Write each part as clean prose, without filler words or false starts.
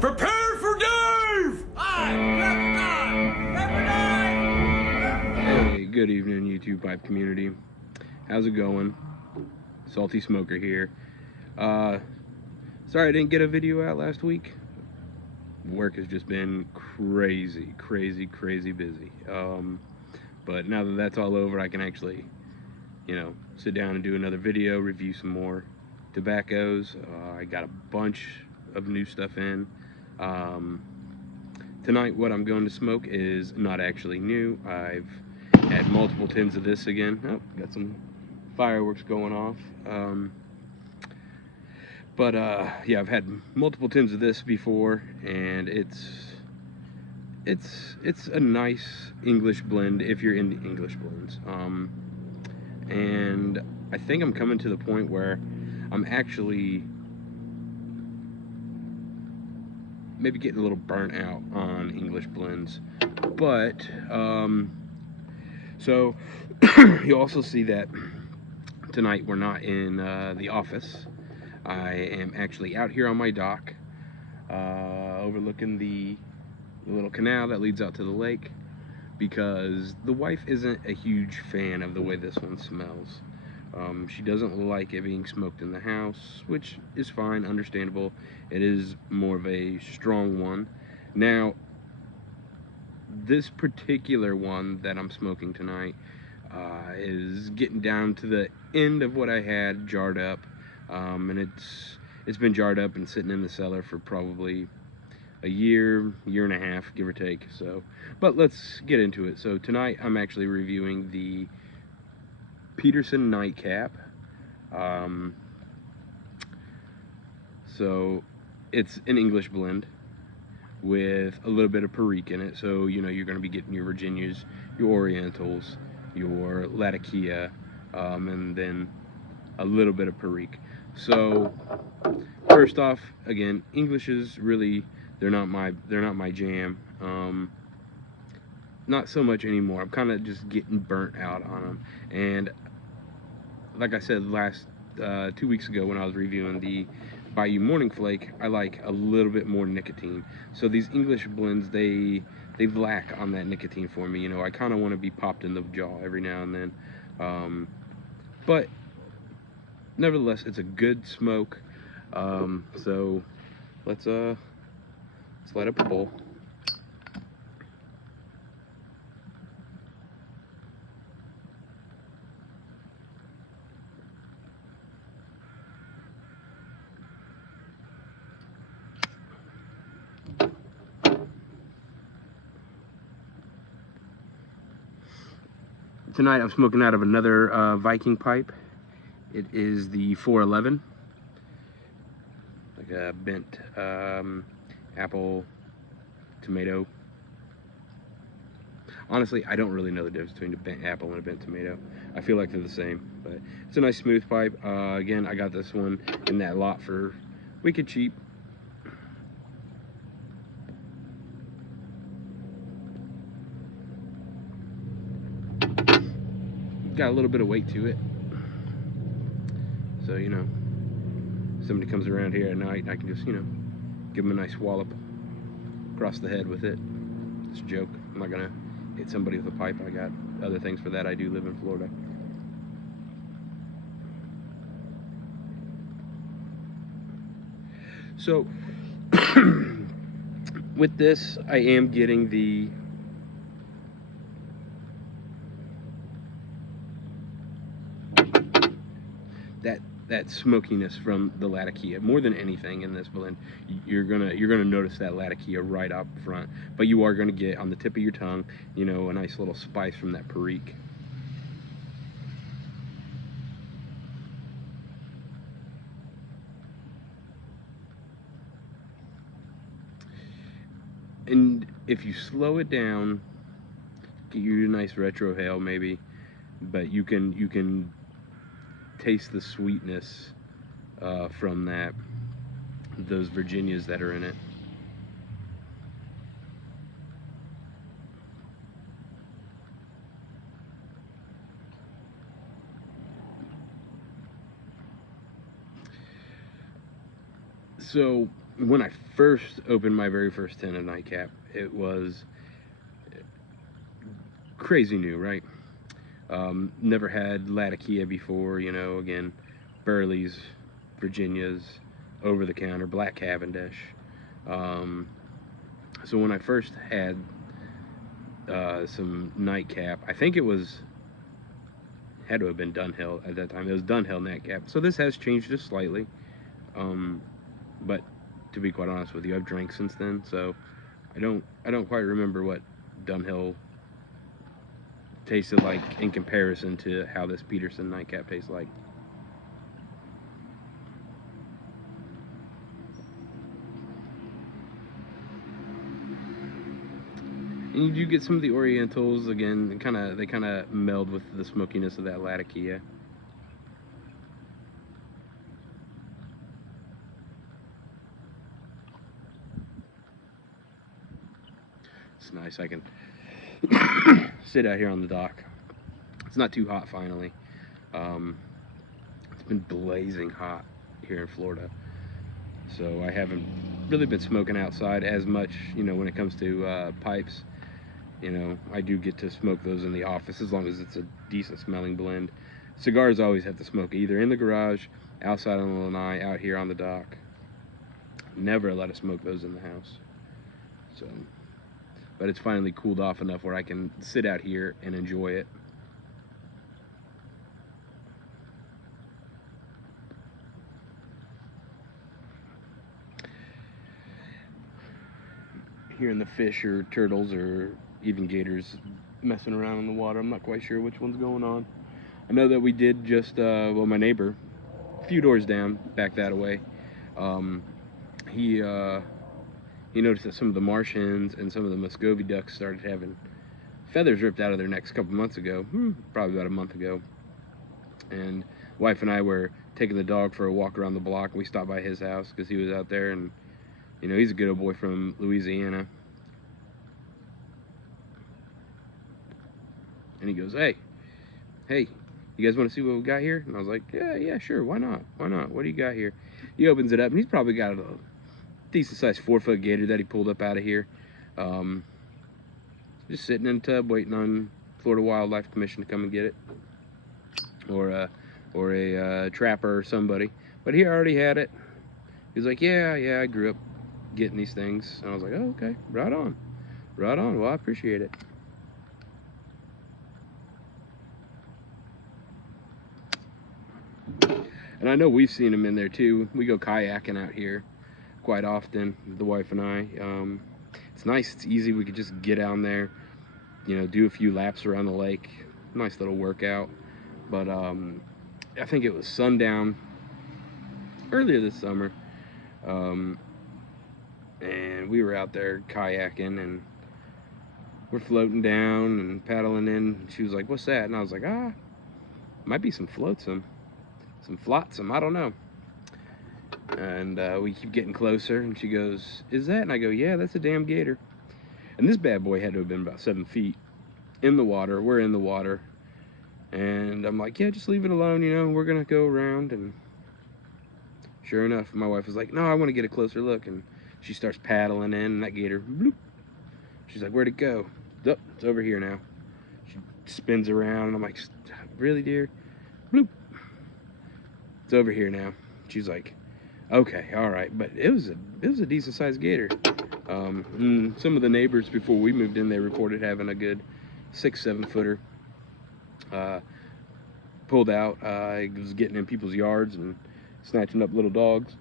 Prepare for dive! Hey, good evening, YouTube Pipe community. How's it going? Salty Smoker here. Sorry I didn't get a video out last week. Work has just been crazy busy. But now that that's all over, I can actually, sit down and do another video, review some more tobaccos. I got a bunch of new stuff in. Tonight what I'm going to smoke is not actually new. I've had multiple tins of this again. Oh, got some fireworks going off. Yeah, I've had multiple tins of this before, and it's a nice English blend if you're into English blends. And I think I'm coming to the point where I'm actually maybe getting a little burnt out on English blends. But so you also see that tonight we're not in the office. I am actually out here on my dock, overlooking the little canal that leads out to the lake, because the wife isn't a huge fan of the way this one smells. She doesn't like it being smoked in the house, which is fine, understandable. It is more of a strong one. Now, this particular one that I'm smoking tonight is getting down to the end of what I had jarred up, and it's been jarred up and sitting in the cellar for probably a year and a half, give or take. So, but let's get into it. So tonight I'm actually reviewing the Peterson Nightcap. So it's an English blend with a little bit of Perique in it. So you're going to be getting your Virginias, your Orientals, your Latakia, and then a little bit of Perique. So first off, again, English is really, they're not my jam. Not so much anymore. I'm kind of just getting burnt out on them. And like I said 2 weeks ago when I was reviewing the Bayou Morning Flake, I like a little bit more nicotine. So these English blends, they lack on that nicotine for me. I kind of want to be popped in the jaw every now and then. But nevertheless, it's a good smoke. So let's light up a bowl. Tonight I'm smoking out of another Viking pipe. It is the 411, like a bent apple tomato. Honestly, I don't really know the difference between a bent apple and a bent tomato. I feel like they're the same, but it's a nice smooth pipe. Again, I got this one in that lot for wicked cheap. Got a little bit of weight to it, so somebody comes around here at night, I can just give them a nice wallop across the head with it. It's a joke. I'm not gonna hit somebody with a pipe. I got other things for that. I do live in Florida. So with this, I am getting that smokiness from the Latakia more than anything in this blend. You're gonna notice that Latakia right up front, but you are gonna get on the tip of your tongue, a nice little spice from that Perique. And if you slow it down, get you a nice retrohale maybe, but you can taste the sweetness from those Virginias that are in it. So when I first opened my very first tin of Nightcap, it was crazy new, right? Never had Latakia before, you know, again, Burley's, Virginia's, over-the-counter, Black Cavendish. So when I first had some Nightcap, I think it had to have been Dunhill at that time. It was Dunhill Nightcap. So this has changed just slightly. But to be quite honest with you, I've drank since then, so I don't quite remember what Dunhill tasted like in comparison to how this Peterson Nightcap tastes like. And you do get some of the Orientals again. They kind of meld with the smokiness of that Latakia. It's nice. I can sit out here on the dock. It's not too hot finally. It's been blazing hot here in Florida, so I haven't really been smoking outside as much. You know, when it comes to pipes. You know, I do get to smoke those in the office as long as it's a decent smelling blend. Cigars always have to smoke either in the garage, outside on the lanai, out here on the dock. Never allowed to smoke those in the house. So, but it's finally cooled off enough where I can sit out here and enjoy it. Hearing the fish or turtles or even gators messing around in the water. I'm not quite sure which one's going on. I know that we did just, well, my neighbor, a few doors down, back that way, he noticed that some of the marsh hens and some of the Muscovy ducks started having feathers ripped out of their necks a couple months ago, probably about a month ago. And wife and I were taking the dog for a walk around the block. We stopped by his house because he was out there, and you know, he's a good old boy from Louisiana. And he goes, hey, you guys want to see what we got here? And I was like, yeah, sure, why not? What do you got here? He opens it up, and he's probably got a decent-sized 4-foot gator that he pulled up out of here. Just sitting in a tub waiting on Florida Wildlife Commission to come and get it. Or a trapper or somebody. But he already had it. He was like, yeah, I grew up getting these things. And I was like, oh, okay, right on. Well, I appreciate it. And I know we've seen them in there too. We go kayaking out here quite often, the wife and I. It's nice, it's easy. We could just get down there, you know, do a few laps around the lake. Nice little workout. But I think it was sundown earlier this summer. And we were out there kayaking, and we're floating down and paddling in. She was like, what's that? And I was like, might be some flotsam. Some flotsam, I don't know. And we keep getting closer, and she goes, is that? And I go, yeah, that's a damn gator. And this bad boy had to have been about 7 feet in the water. We're in the water. And I'm like, yeah, just leave it alone, you know, we're gonna go around. And sure enough, my wife was like, no, I want to get a closer look. And she starts paddling in, and that gator, bloop. She's like, where'd it go? Oh, it's over here now. She spins around, and I'm like, really, dear? Bloop. It's over here now. She's like, okay, all right. But it was a decent sized gator. Some of the neighbors before we moved in, they reported having a good 6-7 footer. Pulled out. It was getting in people's yards and snatching up little dogs.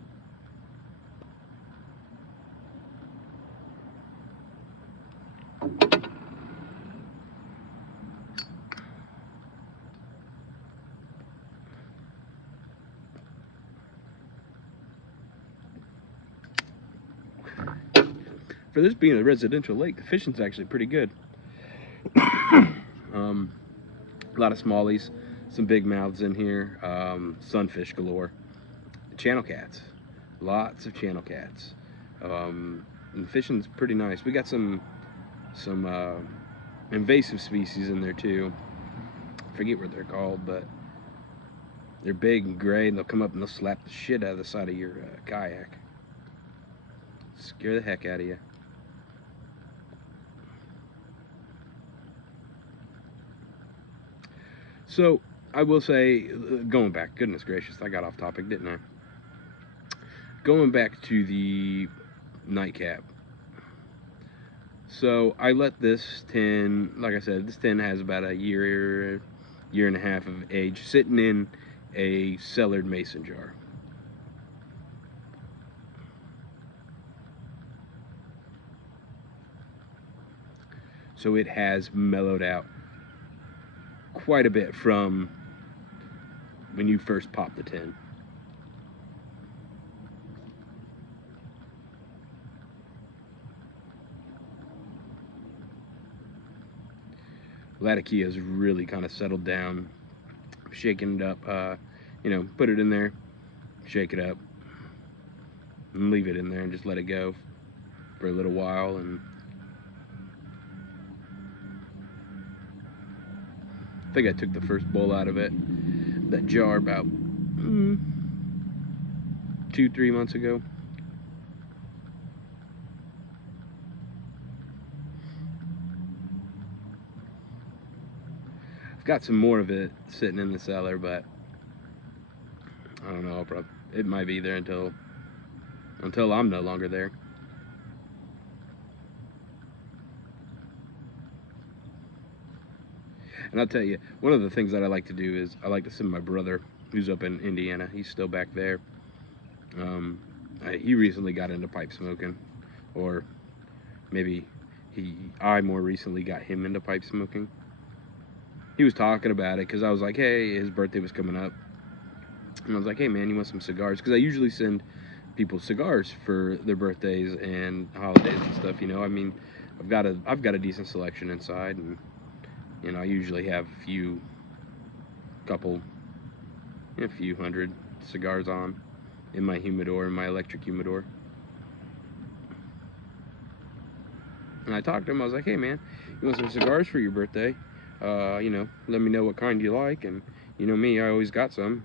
For this being a residential lake, the fishing's actually pretty good. A lot of smallies, some big mouths in here, sunfish galore, channel cats, lots of channel cats, and the fishing's pretty nice. We got some invasive species in there too. I forget what they're called, but they're big and gray, and they'll come up and they'll slap the shit out of the side of your kayak. scare the heck out of you. So, I will say, going back, goodness gracious, I got off topic, didn't I? Going back to the nightcap. So, I let this tin, like I said, this tin has about a year and a half of age, sitting in a cellared mason jar. So it has mellowed out quite a bit from when you first popped the tin. Latakia's really kind of settled down, shaking it up, you know, put it in there, shake it up, and leave it in there and just let it go for a little while. And I think I took the first bowl out of that jar about 2-3 months ago. I've got some more of it sitting in the cellar, but I don't know, it might be there until I'm no longer there. And I'll tell you, one of the things that I like to do is I like to send my brother, who's up in Indiana, he's still back there. He recently got into pipe smoking, or maybe I more recently got him into pipe smoking. He was talking about it because I was like, hey, his birthday was coming up. And I was like, hey man, you want some cigars? Because I usually send people cigars for their birthdays and holidays and stuff, you know. I mean, I've got a decent selection inside, and you know, I usually have a few hundred cigars on in my humidor, in my electric humidor. And I talked to him, I was like, hey man, you want some cigars for your birthday? You know, let me know what kind you like, and you know me, I always got some.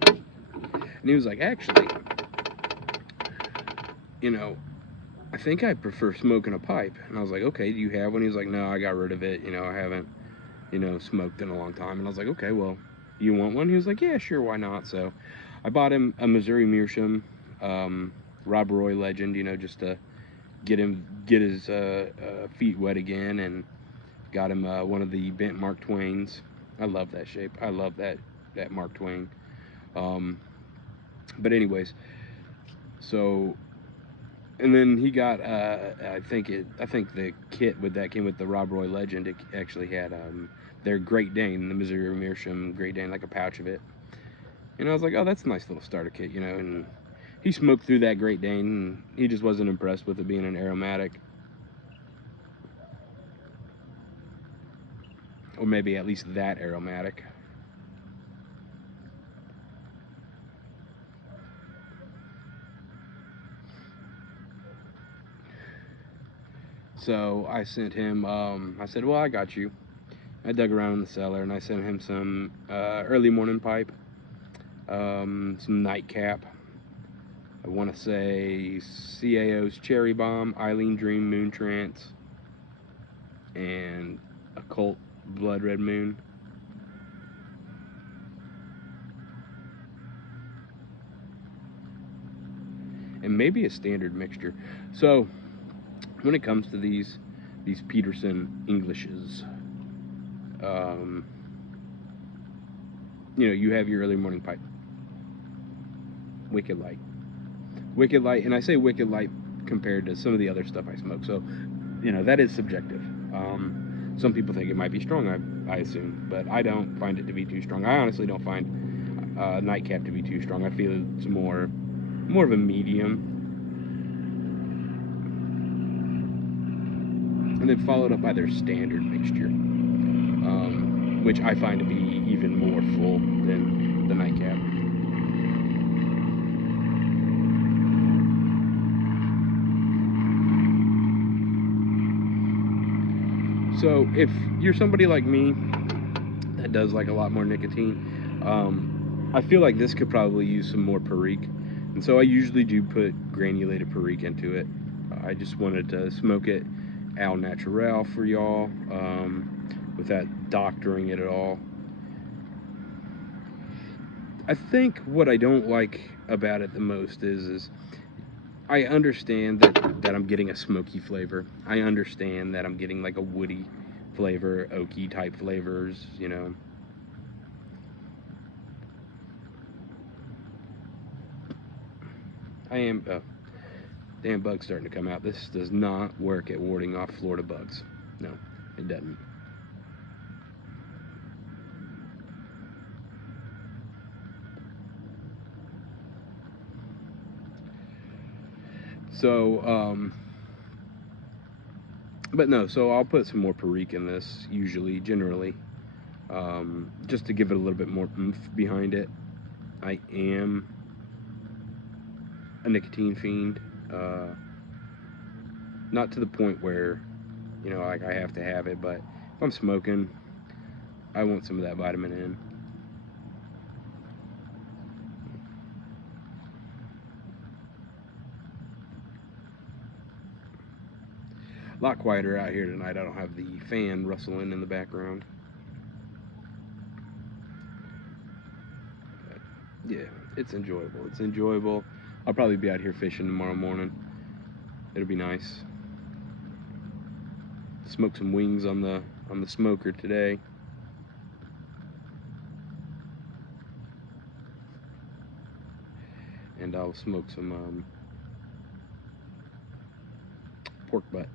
And he was like, actually, you know, I think I prefer smoking a pipe. And I was like, okay, do you have one? He was like, no, I got rid of it. You know, I haven't, you know, smoked in a long time. And I was like, okay, well, you want one? He was like, yeah, sure, why not? So I bought him a Missouri Meerschaum, Rob Roy legend, you know, just to get his feet wet again, and got him one of the bent Mark Twains. I love that shape. I love that Mark Twain. But anyways, so, and then he got I think the kit with that came with the Rob Roy legend. It actually had their Great Dane, the Missouri Meerschaum Great Dane, like a pouch of it. And I was like, oh, that's a nice little starter kit, you know. And he smoked through that Great Dane, and he just wasn't impressed with it being an aromatic. Or maybe at least that aromatic. So I sent him, I said, well, I got you. I dug around in the cellar, and I sent him some early morning pipe, some nightcap. I want to say CAO's Cherry Bomb, Eileen Dream Moon Trance, and Occult Blood Red Moon. And maybe a standard mixture. So when it comes to these Peterson Englishes, you know, you have your early morning pipe, Wicked Light, and I say Wicked Light compared to some of the other stuff I smoke. So, you know, that is subjective. Some people think it might be strong, I assume, but I don't find it to be too strong. I honestly don't find Nightcap to be too strong. I feel it's more of a medium. And then followed up by their standard mixture, which I find to be even more full than the Nightcap. So if you're somebody like me It does like a lot more nicotine. I feel like this could probably use some more perique, and so I usually do put granulated perique into it. I just wanted to smoke it au naturel for y'all, without doctoring it at all. I think what I don't like about it the most is I understand that I'm getting a smoky flavor. I understand that I'm getting like a woody flavor, oaky type flavors, you know. Damn bug's starting to come out. This does not work at warding off Florida bugs. No, it doesn't. So, but no, so I'll put some more perique in this, generally, just to give it a little bit more oomph behind it. I am a nicotine fiend, not to the point where, you know, like I have to have it, but if I'm smoking, I want some of that vitamin in. A lot quieter out here tonight. I don't have the fan rustling in the background. But yeah, it's enjoyable. It's enjoyable. I'll probably be out here fishing tomorrow morning. It'll be nice. Smoke some wings on the smoker today. And I'll smoke some pork butt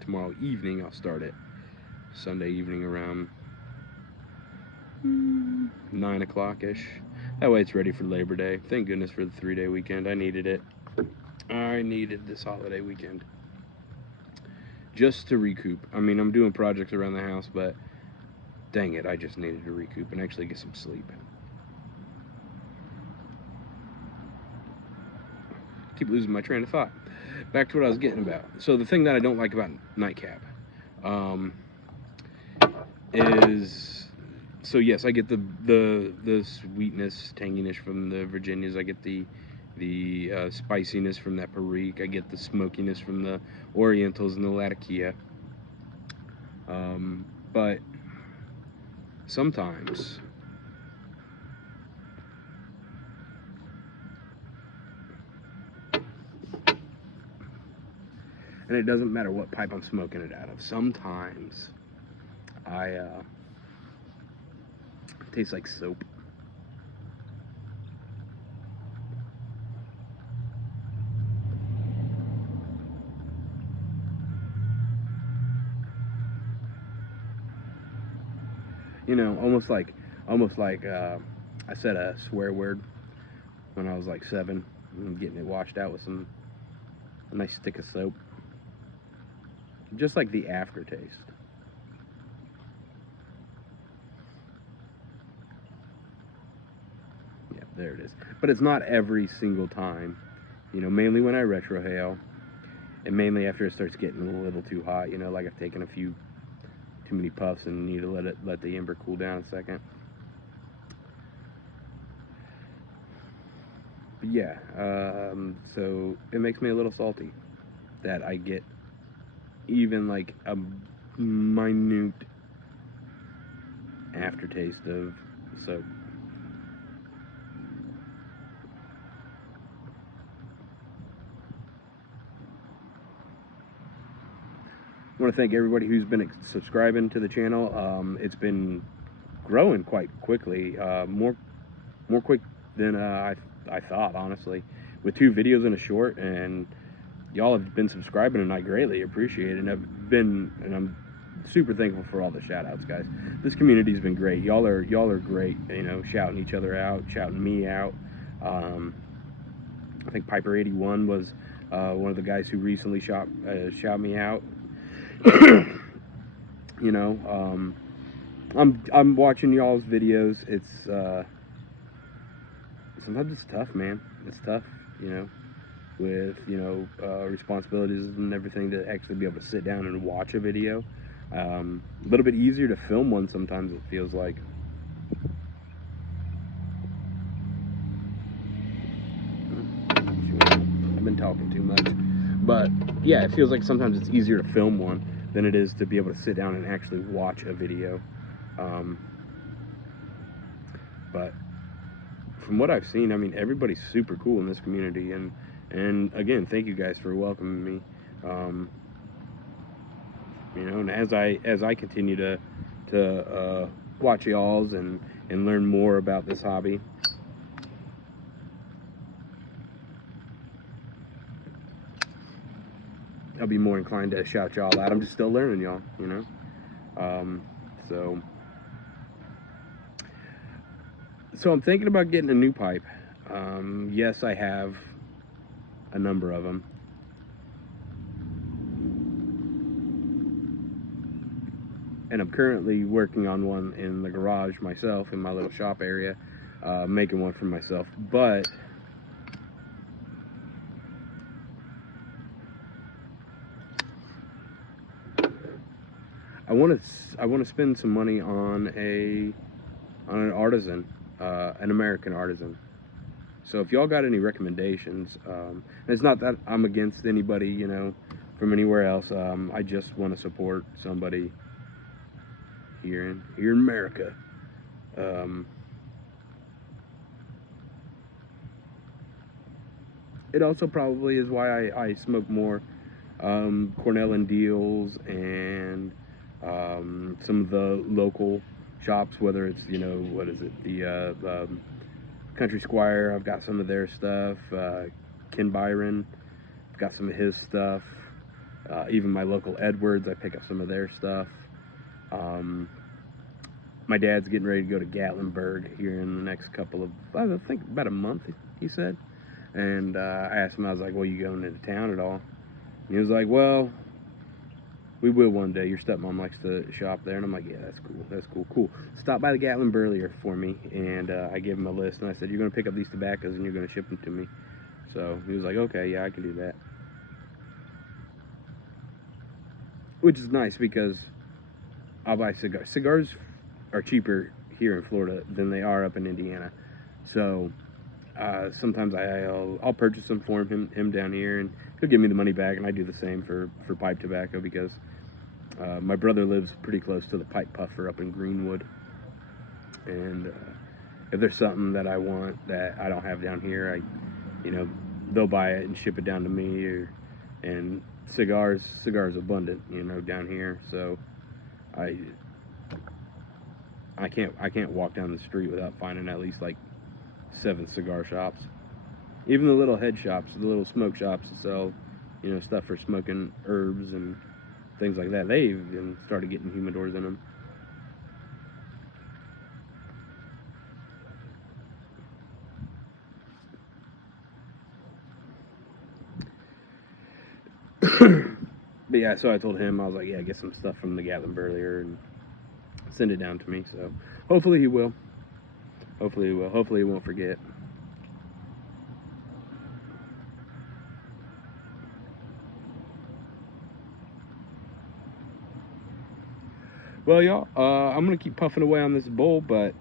tomorrow evening. I'll start it Sunday evening around 9 o'clock ish. That way it's ready for Labor Day. Thank goodness for the 3-day weekend. I needed it. I needed this holiday weekend just to recoup. I mean, I'm doing projects around the house, but dang it, I just needed to recoup and actually get some sleep. Keep losing my train of thought. Back to what I was getting about. So the thing that I don't like about Nightcap is, so yes, I get the sweetness, tanginess from the Virginias. I get the spiciness from that perique. I get the smokiness from the Orientals and the Latakia. But sometimes and it doesn't matter what pipe I'm smoking it out of. Sometimes it tastes like soap. You know, almost like I said a swear word when I was like 7, and getting it washed out with a nice stick of soap. Just like the aftertaste. Yeah, there it is. But it's not every single time. You know, mainly when I retrohale, and mainly after it starts getting a little too hot. You know, like I've taken a few too many puffs and need to let the ember cool down a second. But yeah, so it makes me a little salty that I get even like a minute aftertaste of soap. I want to thank everybody who's been subscribing to the channel. It's been growing quite quickly, more quick than I thought, honestly. With 2 videos and a short, and y'all have been subscribing, and I greatly appreciate it. And I'm super thankful for all the shout outs, guys. This community's been great. Y'all are great, you know, shouting each other out, shouting me out. I think Piper 81 was one of the guys who recently shout me out. You know, I'm watching y'all's videos. It's sometimes it's tough, man. It's tough, you know, with, you know, responsibilities and everything, to actually be able to sit down and watch a video. A little bit easier to film one sometimes, it feels like. I've been talking too much. But yeah, it feels like sometimes it's easier to film one than it is to be able to sit down and actually watch a video. But from what I've seen, I mean, everybody's super cool in this community, and again, thank you guys for welcoming me. You know, and as I continue to watch y'all's and learn more about this hobby, I'll be more inclined to shout y'all out. I'm just still learning, y'all, you know. So I'm thinking about getting a new pipe. Yes, I have a number of them. And I'm currently working on one in the garage myself, in my little shop area, making one for myself. But I want to spend some money on an artisan, an American artisan. So if y'all got any recommendations, and it's not that I'm against anybody, you know, from anywhere else. I just want to support somebody here in America. It also probably is why I smoke more Cornell and Deals and some of the local shops, whether it's, you know, what is it, the Country Squire. I've got some of their stuff. Ken Byron, I've got some of his stuff. Even my local Edwards, I pick up some of their stuff. My dad's getting ready to go to Gatlinburg here in the next couple of, I think about a month, he said. And I asked him, I was like, well, you going into town at all? And he was like, well, we will one day. Your stepmom likes to shop there. And I'm like, yeah, that's cool. That's cool. Cool. Stop by the Gatlinburg earlier for me. And I gave him a list. And I said, you're going to pick up these tobaccos and you're going to ship them to me. So he was like, okay, yeah, I can do that. Which is nice because I'll buy cigars. Cigars are cheaper here in Florida than they are up in Indiana. So sometimes I'll purchase them for him down here, and he'll give me the money back, and I do the same for pipe tobacco because my brother lives pretty close to the pipe puffer up in Greenwood, and if there's something that I want that I don't have down here, you know, they'll buy it and ship it down to me. And cigars abundant, you know, down here, so I can't walk down the street without finding at least like 7 cigar shops. Even the little head shops, the little smoke shops that sell, you know, stuff for smoking herbs and things like that, they even started getting humidors in them. But yeah, so I told him, I was like, yeah, get some stuff from the Gatlinburg earlier and send it down to me. So hopefully he will. Hopefully he will. Hopefully he won't forget. Well, y'all, I'm going to keep puffing away on this bowl, but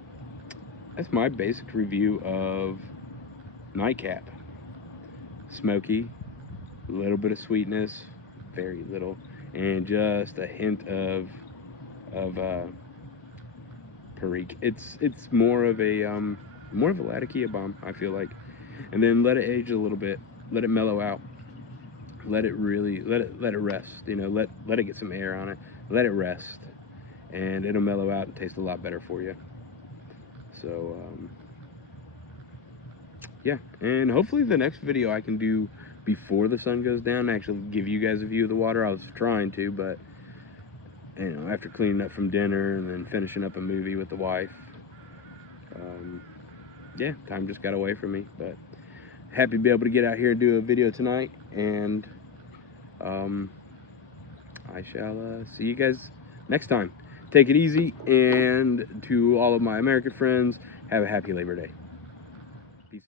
that's my basic review of Nightcap. Smoky, a little bit of sweetness, very little, and just a hint of Perique. It's more of a Latakia bomb, I feel like. And then let it age a little bit, let it mellow out, let it really let it rest. You know, let it get some air on it, let it rest, and it'll mellow out and taste a lot better for you. So yeah, and hopefully the next video I can do before the sun goes down, actually give you guys a view of the water. I was trying to, but you know, after cleaning up from dinner and then finishing up a movie with the wife, yeah, time just got away from me. But happy to be able to get out here and do a video tonight, and I shall see you guys next time. Take it easy, and to all of my American friends, have a happy Labor Day. Peace.